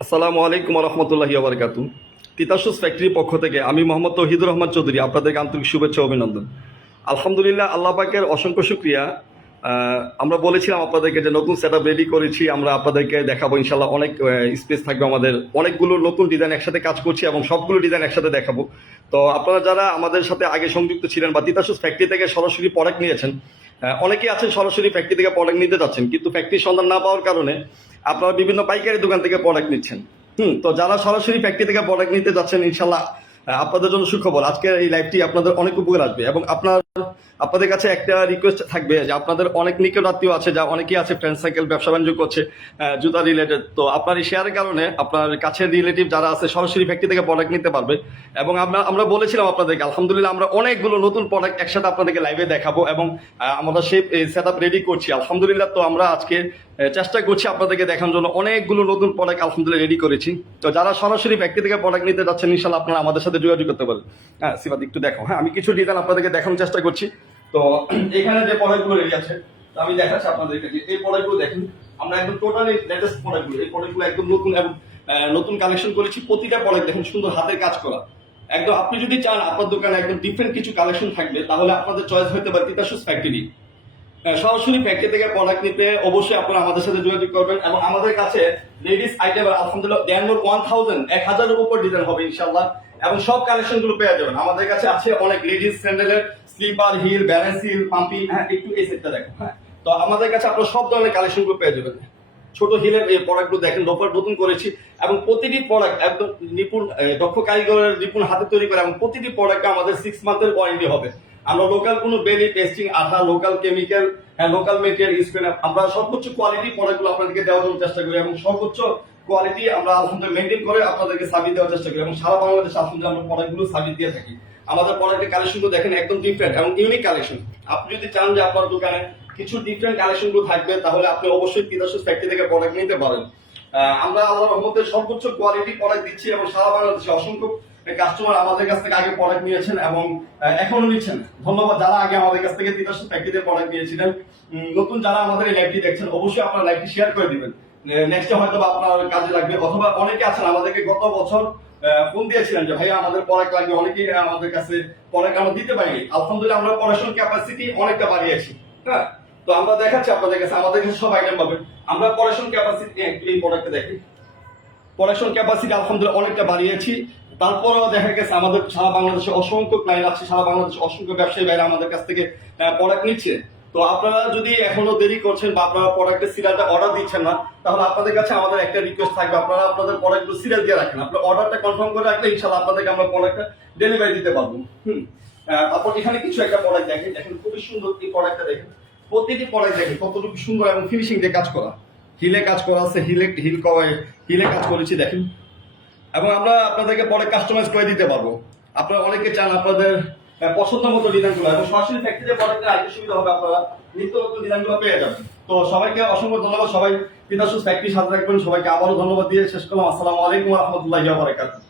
আসসালামু আলাইকুম রহমতুল্লাহি ওয়া তিতাসুস ফ্যাক্টরির পক্ষ থেকে আমি মোহাম্মদ তৌহিদুর রহমান চৌধুরী আপনাদেরকে আন্তরিক শুভেচ্ছা ও অভিনন্দন। আলহামদুলিল্লাহ, আল্লাহ পাকের অসংখ্য শুক্রিয়া। আমরা বলেছিলাম আপনাদেরকে যে নতুন সেট আপ রেডি করেছি, আমরা আপনাদেরকে দেখাবো ইনশাল্লাহ। অনেক স্পেস থাকবে, আমাদের অনেকগুলো নতুন ডিজাইন একসাথে কাজ করছি এবং সবগুলো ডিজাইন একসাথে দেখাবো। তো আপনারা যারা আমাদের সাথে আগে সংযুক্ত ছিলেন বা তিতাসুস ফ্যাক্টরি থেকে সরাসরি প্রোডাক্ট নিয়েছেন, অনেকেই আছেন সরাসরি ফ্যাক্টরি থেকে প্রোডাক্ট নিতে যাচ্ছেন, কিন্তু ফ্যাক্টরির সন্ধান না পাওয়ার কারণে আপনারা বিভিন্ন পাইকারি দোকান থেকে প্রোডাক্ট নিচ্ছেন। তো যারা সরাসরি ফ্যাক্টরি থেকে প্রোডাক্ট নিতে যাচ্ছেন, ইনশাল্লাহ আপনাদের জন্য সুখবর, আজকের এই লাইভটি আপনাদের অনেক উপকার আসবে। এবং আপনাদের কাছে একটা রিকোয়েস্ট থাকবে যে আপনাদের অনেক নিকট আত্মীয় আছে, যা অনেকেই আছে ফ্রেন্ড সার্কেল ব্যবসা বাণিজ্য করছে জুতা রিলেটেড। তো আপনার এই শেয়ারের কারণে আপনার কাছের রিলেটিভ যারা আছে সরাসরি ফ্যাক্টরি থেকে প্রোডাক্ট নিতে পারবে। এবং আমরা বলেছিলাম আপনাদেরকে, আলহামদুলিল্লাহ আমরা অনেকগুলো নতুন প্রোডাক্ট একসাথে আপনাদেরকে লাইভে দেখাবো এবং আমরা সেই সেট আপ রেডি করছি আলহামদুলিল্লাহ। তো আমরা আজকে চেষ্টা করছি আপনাদেরকে দেখানোর জন্য, অনেকগুলো নতুন প্রোডাক্ট আলহামদুলিল্লাহ রেডি করেছি। তো যারা সরাসরি ফ্যাক্টরি থেকে প্রোডাক্ট নিতে যাচ্ছেন, ইনশাল্লাহ আপনারা আমাদের সাথে যোগাযোগ করতে পারেন। সিফাত একটু দেখো, আমি কিছু ডিজাইন আপনাদেরকে দেখানোর চেষ্টা করছি। তো এখানে যে প্রোডাক্টগুলো রেডি আছে, তো আমি দেখাচ্ছি আপনাদেরকে যে এই প্রোডাক্টগুলো দেখেন, আমরা একদম টোটালি লেটেস্ট প্রোডাক্টগুলো, এই প্রোডাক্টগুলো একদম নতুন এবং নতুন কালেকশন করেছি। প্রতিটা প্রোডাক্ট দেখেন সুন্দর হাতের কাজ করা একদম। আপনি যদি চান আপনার দোকানে একদম ডিফারেন্ট কিছু কালেকশন থাকবে, তাহলে আপনাদের চয়েস হতে পারে তিতাসুস ফ্যাক্টরি। সরাসরি ফ্যাক্টরি থেকে প্রোডাক্ট নিতে অবশ্যই আপনারা আমাদের সাথে যোগাযোগ করবেন। এবং আমাদের কাছে লেডিস আইটেম আলহামদুলিল্লাহ 1000-1000 উপর ডিজাইন হবে ইনশাআল্লাহ। এবং সব কালেকশন গুলো পেয়ে যাবেন। আমাদের কাছে আছে অনেক লেডিস স্যান্ডেলের স্লিপার, হিল, ব্যালেন্স হিল, পাম্পি। একটু এই সেটটা দেখেন। তো আমাদের কাছে আপনারা সব ধরনের কালেকশন গুলো পেয়ে যাবেন। ছোট হিলের এই প্রোডাক্টগুলো দেখেন, লোফার নতুন করেছি এবং প্রতিটি প্রোডাক্ট একদম নিপুণ দক্ষ কারিগরের নিপুণ হাতে তৈরি করে। এবং প্রতিটি প্রোডাক্টে আমাদের 6 মান্থের ওয়ারেন্টি হবে। আমরা লোকাল কোনো বেলি টেস্টিং, আঠা, local chemical, local material use করি না। আমরা সর্বোচ্চ কোয়ালিটি প্রোডাক্টগুলো আপনাদেরকে দেওয়ার জন্য চেষ্টা করি এবং সর্বোচ্চ কোয়ালিটি আমরা আলহামদুলিল্লাহ মেনটেন করে আপনাদেরকে সার্ভিস দেওয়ার চেষ্টা করি। এবং সারা বাংলাদেশে আলহামদুলিল্লাহ আমরা প্রোডাক্টগুলো সার্ভিস দিয়ে থাকি। আমাদের প্রোডাক্টের কালেকশনগুলো দেখেন একদম ডিফারেন্ট এবং ইউনিক কালেকশন। আপনি যদি চান যে আপনার দোকানে কিছু ডিফারেন্ট কালেকশন গুলো থাকবে, তাহলে আপনি অবশ্যই তিতাসুস ফ্যাক্টরি থেকে প্রোডাক্ট নিতে পারেন। আমরা আল্লাহর রহমতে সর্বোচ্চ কোয়ালিটি প্রোডাক্ট দিচ্ছি এবং সারা বাংলাদেশে অসংখ্য কাস্টমার আমাদের কাছ থেকে আগে প্রোডাক্ট নিয়েছেন এবং এখনো নিচ্ছেন। ধন্যবাদ যারা আগে আমাদের কাছ থেকে তিতাসুস ফ্যাক্টরিতে প্রোডাক্ট নিয়েছিলেন। নতুন যারা আমাদের এই লাইভটি দেখছেন, অবশ্যই আপনারা লাইভটি শেয়ার করে দিবেন। নেক্সটে হয়তো আপনার কাজে লাগবে। অথবা অনেকে আছেন আমাদেরকে গত বছর ফোন দিয়েছিলেন যে ভাইয়া আমাদের প্রোডাক্ট লাগবে, অনেকেই আমাদের কাছে প্রোডাক্ট আমরা দিতে পারিনি। আলহামদুলিল্লাহ আমরা প্রোডাকশন ক্যাপাসিটি অনেকটা বাড়িয়েছি। তো আমরা দেখাচ্ছি আপনাদের কাছে, আমাদের কাছে সব আইটেম পাবেন। আমরা প্রোডাকশন ক্যাপাসিটি এই প্রোডাক্টে দেখি, প্রোডাকশন ক্যাপাসিটি আলহামদুলিল্লাহ অনেকটা বাড়িয়েছি। তারপরেও দেখা গেছে আমাদের সারা বাংলাদেশে অসংখ্য ক্লায়েন্ট আছে, সারা বাংলাদেশে অসংখ্য ব্যবসায়ী ভাইরা আমাদের কাছ থেকে প্রোডাক্ট নিচ্ছে। তো আপনারা যদি এখনো দেরি করছেন বা আপনারা প্রোডাক্টের সিরিয়ালটা অর্ডার দিচ্ছেন না, তাহলে আপনাদের কাছে আমাদের একটা রিকোয়েস্ট থাকবে, আপনারা আপনাদের প্রোডাক্টগুলো সিরিয়াল দিয়ে রাখেন। আপনার অর্ডারটা কনফার্ম করে রাখলে ইনশাআল্লাহ আপনাদেরকে আমরা প্রোডাক্টটা ডেলিভারি দিতে পারবো। তারপর এখানে কিছু একটা প্রোডাক্ট দেখেন, দেখেন খুবই সুন্দর এই প্রোডাক্টটা দেখেন। প্রতিটি প্রোডাক্ট দেখেন কতটুকু সুন্দর এবং ফিনিশিং দিয়ে কাজ করা, হিলে কাজ করা আছে, হিলে কাজ করেছি দেখেন। এবং আমরা আপনাদেরকে পরে কাস্টমাইজ করে দিতে পারবো। আপনারা অনেকে চান আপনাদের পছন্দ মতো ডিজাইনগুলো, এবং সরাসরি ফ্যাক্টরিতে প্রোডাক্টের আরেকটা সুবিধা হবে, আপনারা নিত্য নতুন ডিজাইনগুলো পেয়ে যাবেন। তো সবাইকে অসংখ্য ধন্যবাদ। সবাই তিতাসুস ফ্যাক্টরির সাথে রাখবেন। সবাইকে আবারও ধন্যবাদ দিয়ে শেষ করলাম। আসসালামু আলাইকুম ওয়া রাহমাতুল্লাহি ওয়া বারাকাতুহু।